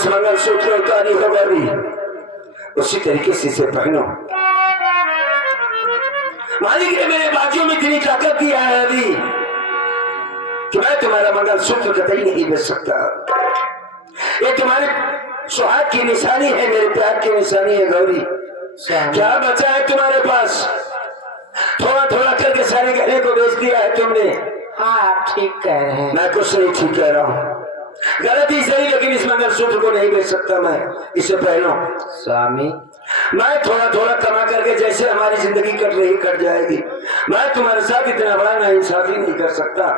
मंगलसूत्र उतारी होगा भी उसी तरीके से इसे पहनो। मालिक ने मेरे बाजू में इतनी ताकत दिया है अभी कि मैं तुम्हारा मंगलसूत्र कतई नहीं बेच सकता। ये तुम्हारे सुहाग की निशानी है, मेरे प्यार की निशानी है गौरी। क्या बचा है तुम्हारे पास? थोड़ा थोड़ा करके सारे गहने को बेच दिया है तुमने। हाँ आप ठीक कह रहे हैं। मैं कुछ नहीं ठीक कह रहा हूँ, गलती सही, लेकिन इस मंगलसूत्र को नहीं बेच सकता मैं। इसे पहनो स्वामी। मैं थोड़ा थोड़ा कमा करके जैसे हमारी जिंदगी कट रही कट जाएगी। मैं तुम्हारे साथ इतना बड़ा नाइंसाफी नहीं कर सकता।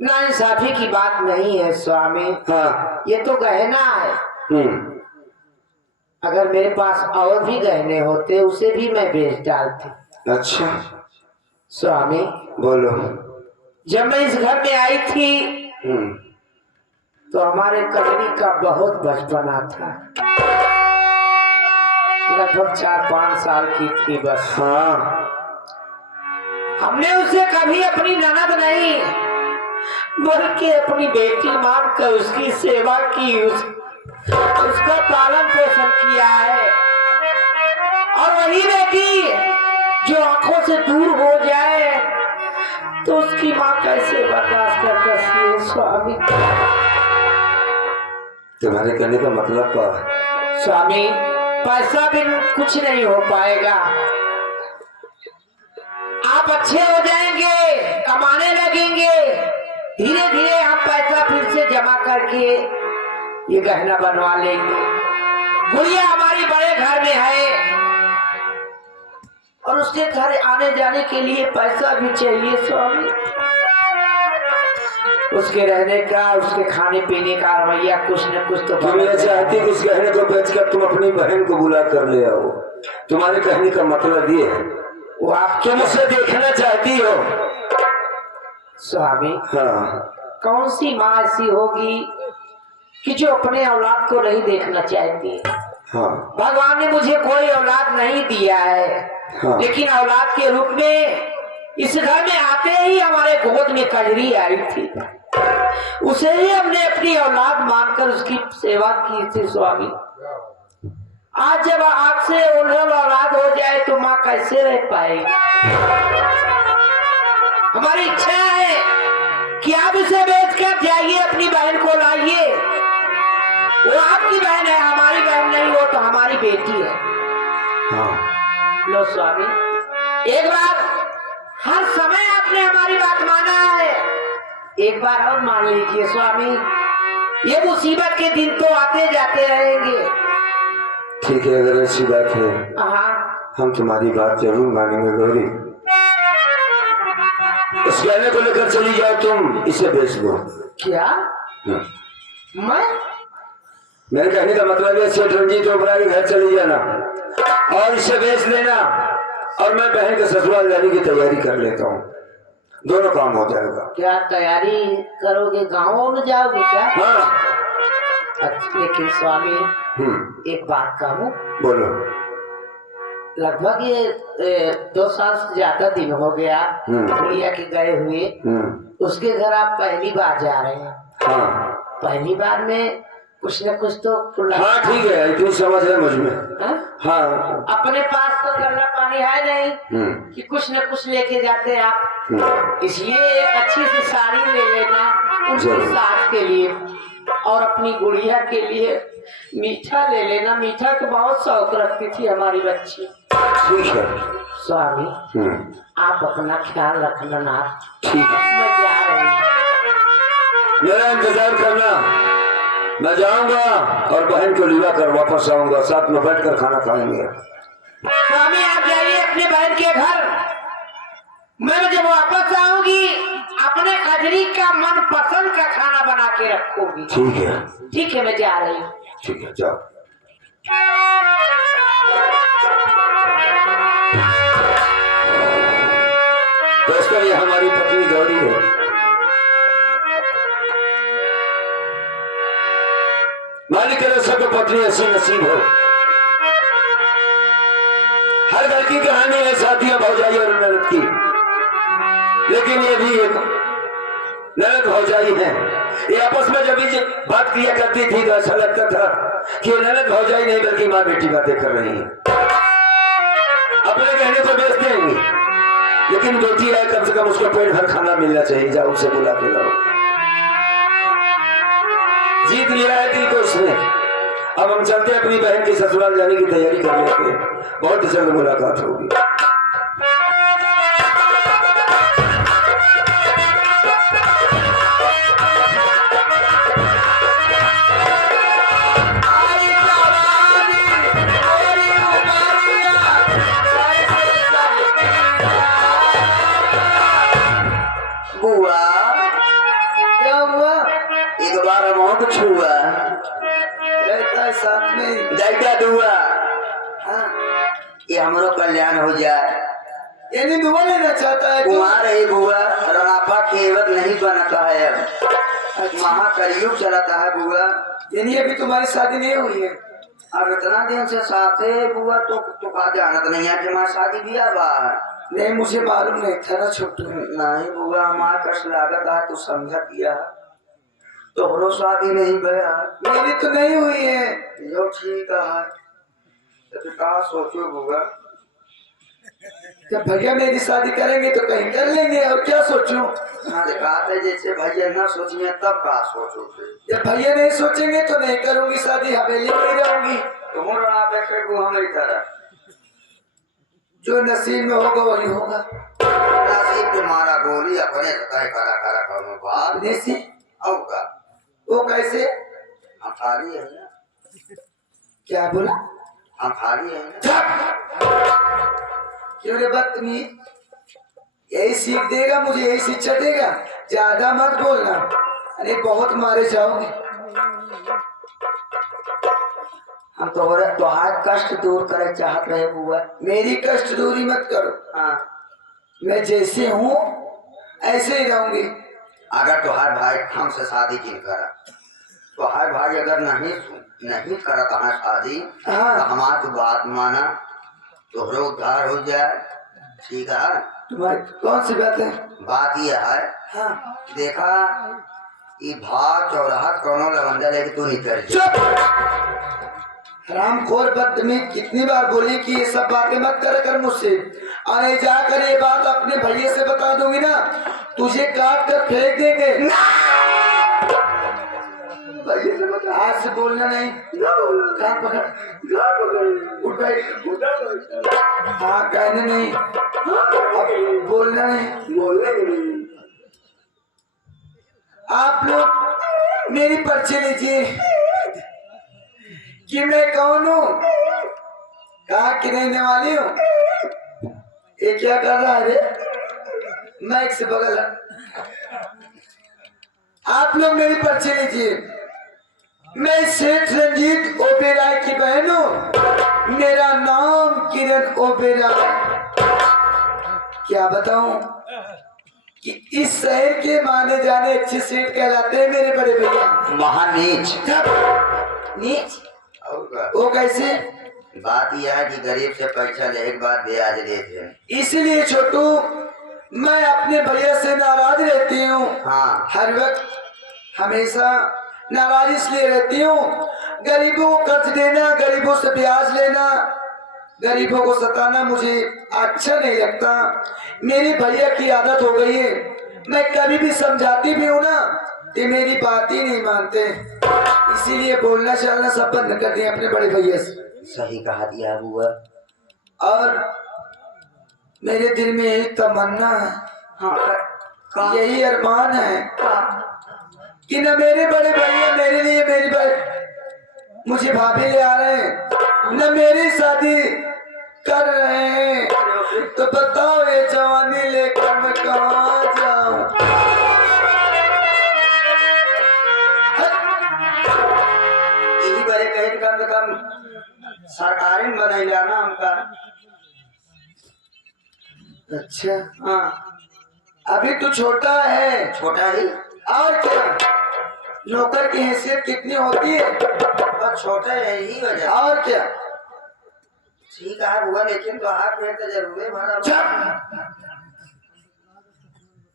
नाइंसाफी की बात नहीं है स्वामी। हाँ ये तो गहना है। अगर मेरे पास और भी गहने होते उसे भी मैं बेच डालती। अच्छा स्वामी बोलो। जब मैं इस घर में आई थी तो हमारे कजरी का बहुत बचपना था, लगभग 4-5 साल की थी बस। हाँ हमने उसे कभी अपनी ननद नहीं बल्कि अपनी बेटी मानकर उसकी सेवा की, उसका पालन पोषण किया है। और वही बेटी जो आंखों से दूर हो जाए तो उसकी माँ कैसे बर्दाश्त कर सकती है स्वामी। तुम्हारे कहने का मतलब क्या है? स्वामी पैसा बिन कुछ नहीं हो पाएगा। आप अच्छे हो जाएंगे, कमाने लगेंगे, धीरे धीरे हम पैसा फिर से जमा करके ये गहना बनवा लेंगे। गुड़िया हमारी बड़े घर में है और उसके घर आने जाने के लिए पैसा भी चाहिए स्वामी। उसके रहने का, उसके खाने पीने का रवैया कुछ न कुछ तो तुम ये चाहती कि इस गहने को बेचकर तुम अपनी बहन को बुला कर ले आओ। तुम्हारे कहने का मतलब ये है वो आप तुम उसे देखना चाहती हो स्वामी। हाँ कौन सी माँ ऐसी होगी कि जो अपने औलाद को नहीं देखना चाहती? हाँ भगवान ने मुझे कोई औलाद नहीं दिया है। हाँ। लेकिन औलाद के रूप में इस घर में आते ही हमारे गोद में कजरी आई थी, उसे ही हमने अपनी औलाद मानकर उसकी सेवा की थी स्वामी। आज जब आग से उल्हल औलाद हो जाए तो माँ कैसे रह पाएगी? हमारी इच्छा है कि आप इसे बेचकर जाइए, अपनी बहन को लाइए। वो आपकी बहन है, हमारी बहन नहीं, वो तो हमारी बेटी है। हाँ। लो स्वामी, एक बार, हर समय आपने हमारी बात माना है, एक बार और मान लीजिए स्वामी। ये मुसीबत के दिन तो आते जाते रहेंगे। ठीक है, अगर ऐसी बात है हाँ हम तुम्हारी बात जरूर मानेंगे गौरी। इस गहने को लेकर चली जाओ, तुम इसे बेच दो। क्या? मेरे कहने का मतलब है सेठ रंजीत ओबरा के घर चली जाना और इसे बेच लेना, और मैं बहन के ससुराल जाने की तैयारी कर लेता हूँ। दोनों काम हो जाएगा। क्या तैयारी करोगे? गाँव में जाओगे क्या? हाँ। अच्छा, लेकिन स्वामी एक बात कहूँ। बोलो। लगभग ये 2 साल से ज्यादा दिन हो गया गुड़िया के गए हुए। उसके घर आप पहली बार जा रहे हैं। हाँ। पहली बार में कुछ न कुछ तो हाँ ठीक है, इतनी समझ है मुझ में। हाँ। अपने पास तो गल्ला पानी है नहीं कि कुछ न कुछ लेके जाते आप। इसलिए एक अच्छी सी साड़ी ले लेना उनकी सास के लिए, और अपनी गुड़िया के लिए मीठा ले लेना। मीठा के बहुत शौक रखती थी हमारी बच्ची। ठीक है स्वामी, आप अपना ख्याल रखना ना। ठीक है, मैं जा रही हूँ। मेरा इंतजार करना, मैं जाऊंगा और बहन को लिवा कर वापस आऊंगा, साथ में बैठकर खाना खाएंगे। स्वामी आप जाइए अपने बहन के घर, मैं जब वापस आऊंगी अपने खजरी का मन पसंद का खाना बना के रखोगी। ठीक है, ठीक है, मैं जा रही हूँ। ठीक है, जाओ। दोस्तों, ये हमारी पत्नी गौरी है। मालिक करे सबको पत्नी ऐसी नसीब हो। हर घर की कहानी है साथियों, भौजाई और ननद की, लेकिन ये भी एक ननद भौजाई है। ये आपस में जब भी बात किया करती थी तो ऐसा लगता था कि ये ननद भौजाई नहीं बल्कि माँ बेटी बातें कर रही हैं। अपने कहने तो बेच देंगे, लेकिन बेटी है, कम से कम उसको पेट भर खाना मिलना चाहिए। जाओ उसे बुला के लाओ। जीत लिया है दिल को उसने। अब हम चलते हैं, अपनी बहन की ससुराल जाने की तैयारी कर लेते हैं। बहुत जल्द मुलाकात होगी। बुआ, क्या हुआ? एक बार मौत छुआ रहता है साथ में। दैटा दुआ, हाँ, ये हमरो कल्याण हो जाए। यानी दुआ लेना चाहता है तू? कुमार है बुआ, रनापा केवल नहीं बनता है। अब महाकलयुग चलाता है बुआ। यानी अभी तुम्हारी शादी नहीं हुई है? अब इतना दिन से साथ है बुआ, तो का जानत नहीं है कि हमारी शादी भी बाहर। नहीं, मुझे मालूम नहीं था ना छोटू। नहीं बुआ, हमारा कष्ट लागत है, तू समझ किया तोहरो शादी नहीं गया। मेरी तो नहीं हुई है। जो ठीक है, तो का सोचो बुआ। जब भैया मेरी शादी करेंगे तो कहीं कर लेंगे, और क्या सोचूं? कहते जैसे भैया न सोचिए तब का सोचो। जब भैया नहीं सोचेंगे तो नहीं करूंगी शादी, हवेली में ही रहूंगी। तुम हमारी तरह जो नसीब में होगा वही होगा। नसीब तुम्हारा गोली अपने तय करा करा करो बाप देसी अब का वो कैसे? हम खाली है ना, क्या बोला? हम खाली है ना। चुप! क्यों रे बदतमीज? यही सीख देगा मुझे, यही शिक्षा देगा। ज्यादा मत बोलना, अरे बहुत मारे जाओगे। हम तोहार कष्ट दूर करे चाहत रहे बुआ। मेरी कष्ट दूरी मत करो। हाँ, मैं जैसे हूँ ऐसे ही रहूंगी। अगर तोहार भाई हमसे शादी की करा, तोहार भाई अगर नहीं करा तहाँ शादी, हाँ। तो हमार तो बात माना, तोहरो उद्धार हो जाए। ठीक है? तुम्हारी कौन सी बात है? बात यह है, हाँ। देखा ये भाग चौराहा कोनो लवंडा लेके तू निकल जा। चुप! हरामखोर बदतमीज, कितनी बार बोली कि ये सब बातें मत कर मुझसे। अरे जाकर ये बात अपने भैया से बता दूंगी ना, तुझे काट कर फेंक देंगे। भैया से बता। आज से बोलना नहीं। कान पकड़, उठ बैठ। हाँ, कहने नहीं, अब बोलना नहीं। बोलने नहीं। आप लोग मेरी पर्ची लीजिए कि मैं कौन हूँ, कहा कि रहने वाली हूँ। ये क्या कर रहा है रे? माइक से बगल। आप लोग मेरी पर्ची लीजिए। मैं सेठ रंजीत ओबेराय की बहन हूँ। मेरा नाम किरण ओबेराय। क्या बताऊं कि इस शहर के माने जाने अच्छे सेठ कहलाते हैं मेरे बड़े भैया। महानीच। नीच? और वो कैसे? बात यह है कि गरीब से पैसा ले एक बार ब्याज लेते हैं। इसलिए छोटू, मैं अपने भैया से नाराज रहती हूँ। हाँ, हर वक्त हमेशा नाराज इसलिए रहती हूँ, गरीबों को कर्ज देना, गरीबों से ब्याज लेना, गरीबों को सताना मुझे अच्छा नहीं लगता। मेरे भैया की आदत हो गई है, मैं कभी भी समझाती भी हूँ ना, ये मेरी बात ही नहीं मानते। इसीलिए बोलना चलना सब बंद कर दिया अपने बड़े भैया से। सही कहा दिया बुआ। और मेरे दिल में यही तमन्ना है, हाँ, यही अरमान है कि न मेरे बड़े भैया मेरे लिए मेरी भाई मुझे भाभी ले आ रहे हैं, न मेरी शादी कर रहे हैं। तो बताओ ये जवानी लेकर मैं कहाँ जाऊं? कम से कम सरकारी में बनैला ना हमका। अच्छा, हाँ अभी तू छोटा है, छोटा ही और क्या, नौकर की हैसियत कितनी होती है, बस छोटा है ही वजह। और क्या। ठीक है हुआ, लेकिन तो हाथ में तो जरूर है भरा। चुप।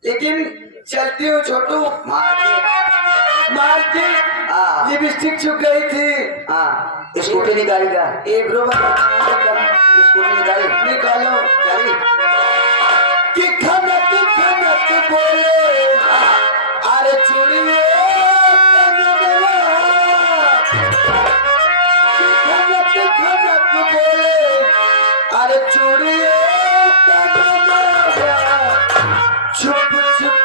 लेकिन चलती हूँ छोटू, मार्केट हाँ। लिपस्टिक छुप गई थी। हाँ स्कूटी निकाली का, एक रो स्कूटी निकाली, निकालो चली कि खनक खनक बोले, अरे चूड़ियों खनक खनक बोले, अरे चूड़ियों छुप छुप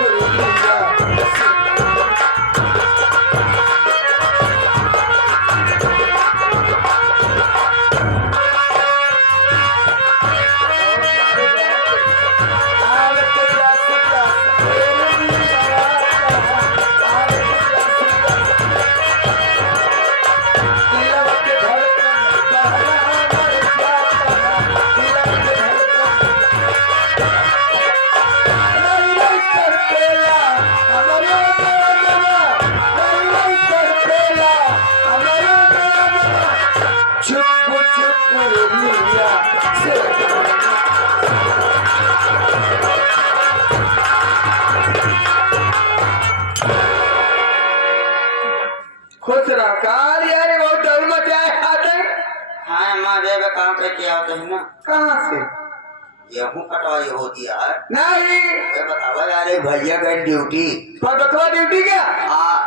रहिया, खुश रहा काल यार, वो डर मचाए आते। हाँ हमारे में काम करके आते हैं ना। कहाँ से? गेहूँ कटवाई होती है। नहीं, ये बतावा यार, एक भैया गए ड्यूटी। बतवा ड्यूटी क्या? हाँ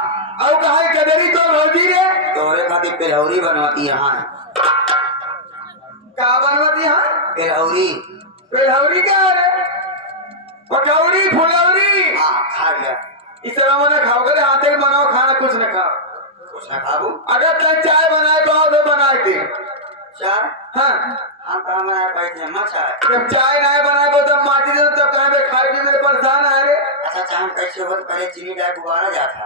और कहा कदरी तो रोजी रे, तोरे खातिर पिलहौरी बनवाती है। हाँ का बनवाती है? पिलहौरी। पेड़ौरी क्या है? पकौड़ी फुलौरी। हाँ खा गया, इस तरह मैंने खाओ करे, हाथे बनाओ खाना, कुछ न खाओ। कुछ ना खाबू। अगर तक चाय बनाए पाओ तो बना के। चाय हाँ, हाँ कहाँ बनाया पैसे अम्मा चाय। जब चाय नहीं बनाए पाओ तब माटी दे, तब कहीं पे खाए पी मेरे परेशान है रे। अच्छा चाय कैसे हो? पहले चीनी डाल उबाला जाता।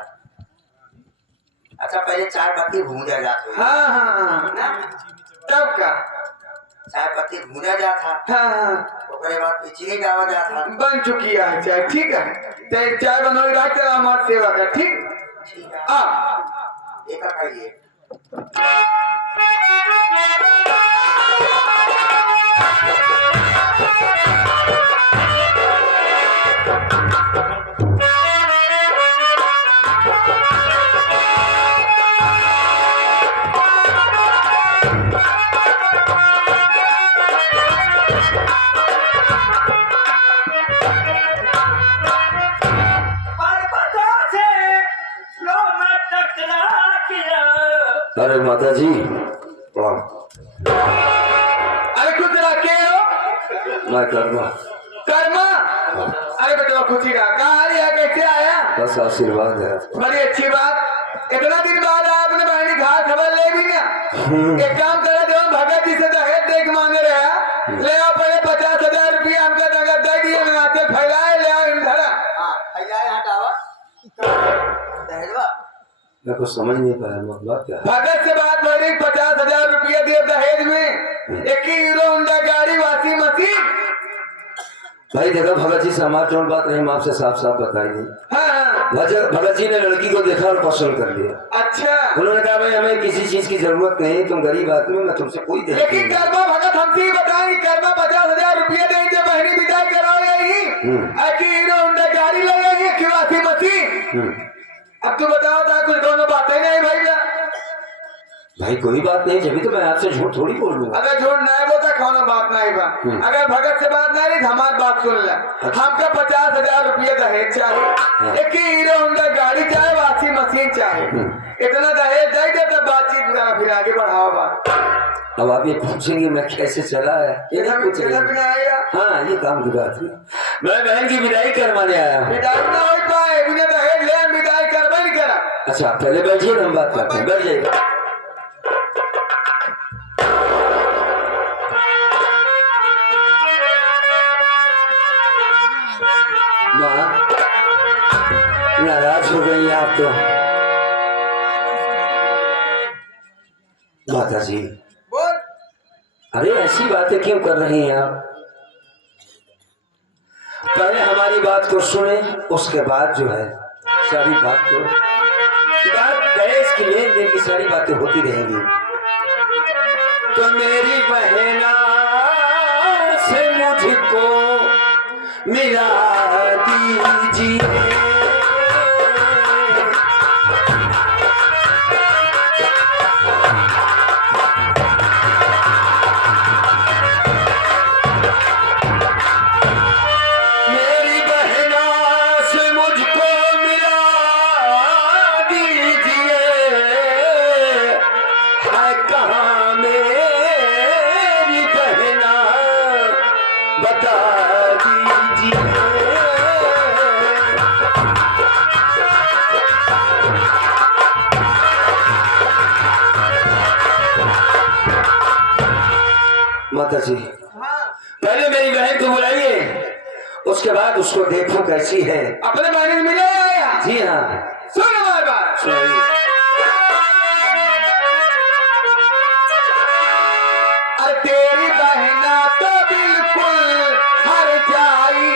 अच्छा पहले चाय पत्ती भूजा जाती। हाँ हाँ, ना तब का। चाय पत्ती भूजा जाता, हाँ हाँ, उसके बाद फिर चीनी डाला जाता। बन चुकी है चाय, ठीक है। तो चाय बनोगे रख कर हमारी सेवा कर, ठीक। ठीक है हाँ, एक खाइए। अरे माता जी प्रणाम। अरे खुद रखे हो मैं कर्मा। कर्मा? अरे बेटा खुशी रहा, कहाँ है, कैसे आया? बस आशीर्वाद है। बड़ी अच्छी बात, इतना दिन बाद आया, अपने बहनी घाट खबर ले भी ना। एक काम करे, जो भगत जी से दहेज देख मांगे रहा, ले आओ पहले 50,000 रुपया हमका नगद दे दिए, नाते फैलाए ले आओ इंधरा। हाँ फैलाए हटावा दहेजवा। मैं कुछ समझ नहीं पाया मतलब क्या। भगत से बात बढ़ी, 50,000 रुपया दिए दहेज में, एक ही हीरो होंडा गाड़ी, वॉशिंग मशीन। भाई देखो भगत जी से हमारी जोड़ बात नहीं, आपसे साफ साफ बताई दी। हाँ। भगत जी ने लड़की को देखा और पसंद कर लिया। अच्छा। उन्होंने कहा भाई हमें किसी चीज की जरूरत नहीं, तुम गरीब आदमी, मैं तुमसे कोई दे। लेकिन कर्मा भगत हमसे ही बताएं, कर्मा 50,000 रुपया देंगे, बहनी विदाई कराओ यही, हीरो होंडा गाड़ी लगेगी कि वॉशिंग मशीन। अब तू बताओ था, कुछ दोनों बातें नहीं भैया। भाई कोई बात नहीं, जब तो मैं आपसे झूठ थोड़ी बोल लूंगा। अगर झूठ नहीं बोलता खाना बात नहीं बा। अगर भगत से बात नहीं रही, हमारी बात सुन ले। हमका 50,000 रुपया दहेज चाहिए, एक ही हीरो होंडा गाड़ी चाहिए, वॉशिंग मशीन चाहिए। इतना दहेज दे दे तब बातचीत करा, फिर आगे बढ़ाओ बात। अब आप ये पूछेंगे मैं कैसे चला है, ये नहीं पूछेंगे। भी नहीं आया। हाँ ये काम की बात है। मैं बहन की विदाई करवाने आया हूँ। विदाई ना हो पाए बिना दहेज ले विदाई करबे नहीं करा। अच्छा पहले बैठिए, हम बात करते हैं, बैठ जाइए। माँ नाराज हो गई आप तो। माता जी बोल। अरे ऐसी बातें क्यों कर रही हैं आप? पहले हमारी बात को सुने, उसके बाद जो है सारी बात को गणेश की लेन देन की सारी बातें होती रहेंगी। तो मेरी बहना से मुझको मिला दीजिए। माता जी पहले मेरी बहन को बुलाइए, उसके बाद उसको देखो कैसी है। अपने बहन मिले आया। जी हाँ सुन हमारी बात। सुनिए। अरे तेरी बहना तो बिल्कुल हर जाई।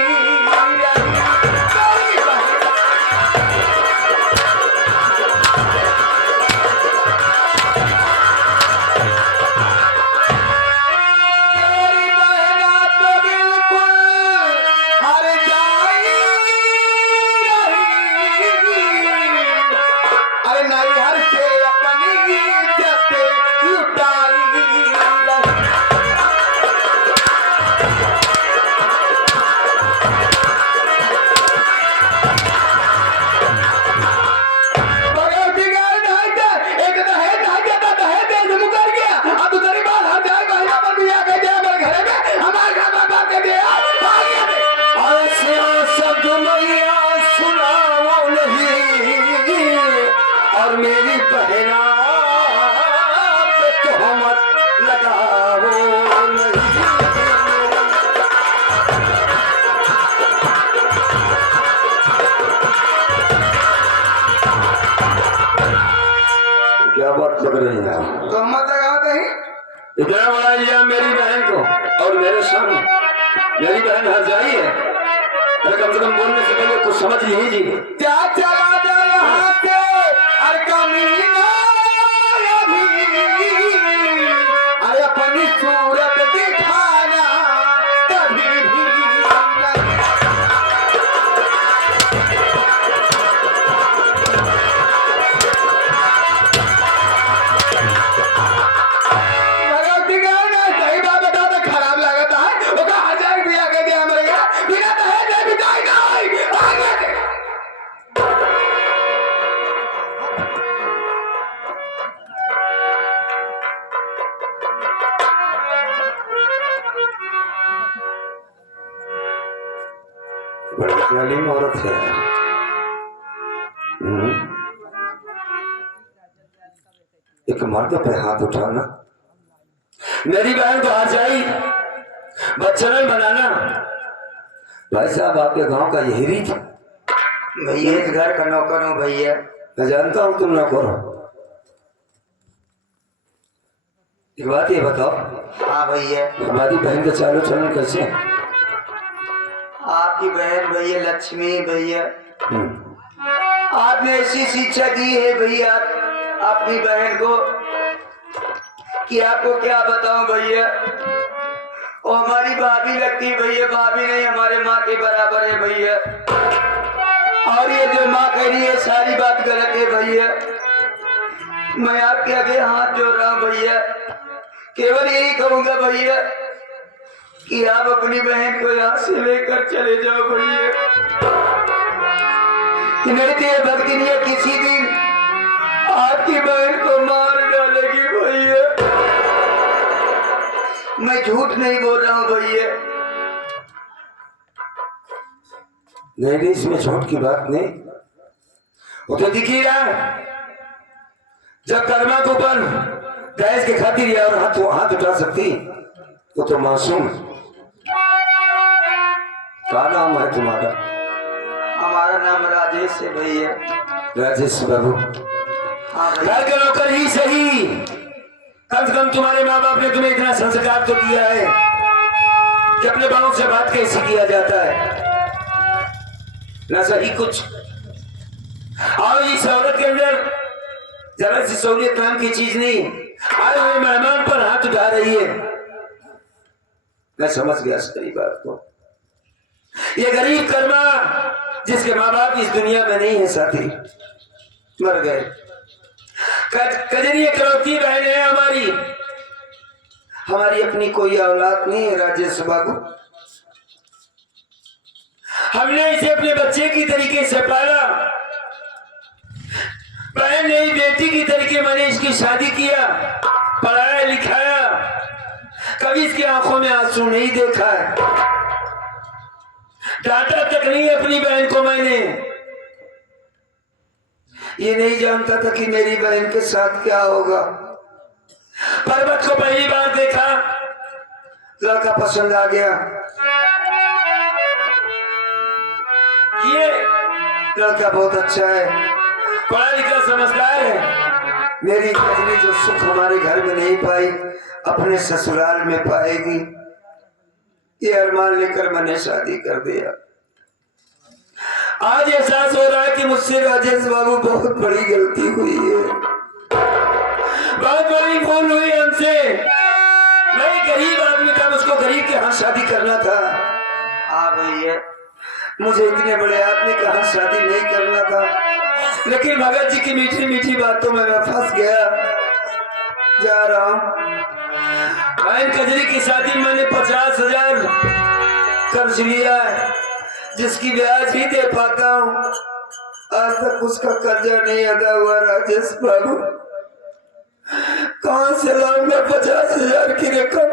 क्या बात कर रही है? तो मत लगाते ही इतना बड़ा लिया मेरी बहन को और मेरे सामने। मेरी बहन हर जाई है, अरे कम से कम बोलने से पहले कुछ समझ लीजिए। क्या चला जा यहाँ से अरे कमीना अभी। अरे अपनी सूरत दिखाना कभी भी भगवती का ना सही बात बता तो खराब लगता है। वो कहा हजार भी आगे दिया मर गया बिना दहेज भी जाए ना आगे से। बड़ी जालिम औरत है। एक मर्द पे हाथ उठाना, मेरी बहन को हाथ जाई बच्चन बनाना। भाई साहब आपके गांव का यही रीत है। भैया इस घर का नौकर हूँ भैया। मैं जानता हूँ तुम नौकर हो। एक बात ये बताओ, हाँ भैया। हमारी बहन का चालू चलन कैसे है? आपकी बहन भैया लक्ष्मी भैया। आपने ऐसी शिक्षा दी है भैया अपनी बहन को कि आपको क्या बताऊं भैया। वो हमारी भाभी लगती है भैया, भाभी नहीं हमारे माँ के बराबर है भैया। और ये जो माँ कह रही है सारी बात गलत है भैया। मैं आपके आगे हाथ जोड़ रहा हूँ भैया, केवल यही कहूंगा भैया कि आप अपनी बहन को यहाँ से लेकर चले जाओ भैया। नृत्य भक्ति ने किसी दिन आपकी बहन को मार डालेगी भैया। मैं झूठ नहीं बोल रहा हूँ भैया। नहीं, इसमें झूठ की बात नहीं। वो तो दिखी रहा, जब कर्मा के ऊपर दहेज के खातिर या और हाथ उठा सकती, वो तो मासूम। क्या नाम है तुम्हारा? हमारा नाम राजेश है भैया। राजेश बाबू, हाँ भैया। घर के नौकर ही सही, कम से कम तुम्हारे माँ बाप ने तुम्हें इतना संस्कार तो दिया है कि अपने बालों से बात कैसे किया जाता है, ना सही कुछ। और इस औरत के अंदर जरा सी सहूलियत नाम की चीज नहीं। आए हुए मेहमान पर हाथ उठा रही है। मैं समझ गया सारी बात को। ये गरीब कर्मा जिसके माँ बाप इस दुनिया में नहीं है साथी, मर गए। कजरी इकलौती बहन है हमारी अपनी कोई औलाद नहीं है राजेश बाबू। हमने इसे अपने बच्चे की तरीके से पाला। बहन नहीं, बेटी की तरीके मैंने इसकी शादी किया, पढ़ाया लिखाया, कभी इसकी आंखों में आंसू नहीं देखा है, डांटा तक नहीं अपनी बहन को मैंने। ये नहीं जानता था कि मेरी बहन के साथ क्या होगा। पर्वत को पहली बार देखा, लड़का पसंद आ गया। ये लड़का बहुत अच्छा है, पढ़ा लिखा समझदार है। मेरी कजरी जो सुख हमारे घर में नहीं पाई, अपने ससुराल में पाएगी, ये अरमान लेकर मैंने शादी कर दिया। आज एहसास हो रहा है कि मुझसे राजेश बाबू बहुत बड़ी गलती हुई है, बहुत बड़ी भूल हुई हमसे। मैं गरीब आदमी था, मुझको गरीब के यहाँ शादी करना था। हाँ भैया। मुझे इतने बड़े आदमी के यहाँ शादी नहीं करना था, लेकिन भगत जी की मीठी मीठी बातों में मैं फंस गया। जा रहा हूँ। बहन कजरी की शादी मैंने 50,000 कर्ज लिया है, जिसकी ब्याज ही दे पाता हूँ। आज तक उसका कर्जा नहीं अदा हुआ राजेश बाबू। कहां से लाऊंगा 50,000 की रकम?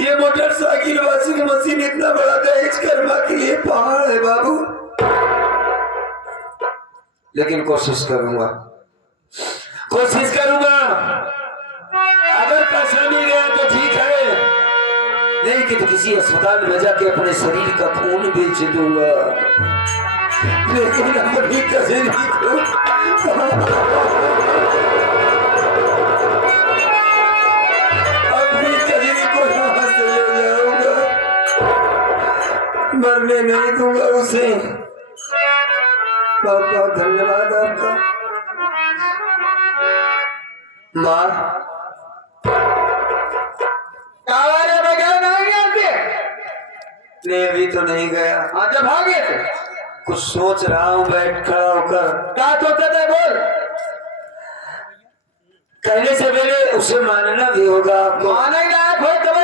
ये मोटरसाइकिल वॉशिंग मशीन इतना बड़ा दहेज कर्मा के लिए पहाड़ है बाबू। लेकिन कोशिश करूंगा। अगर पैसा मिल गया तो ठीक है, नहीं कि तो किसी अस्पताल में जाके अपने शरीर का खून बेच दूंगा। लेकिन अपनी कजरी को यहाँ से ले जाऊंगा, मरने नहीं दूंगा उसे। बहुत बहुत धन्यवाद आपका। माँ नहीं, अभी तो नहीं गया। हाँ, जब भागे थे कुछ सोच रहा हूँ बैठ खड़ा होकर। क्या सोचते थे? बोल। कहने से पहले उसे मानना भी होगा आपको। माना ही लायक हो तब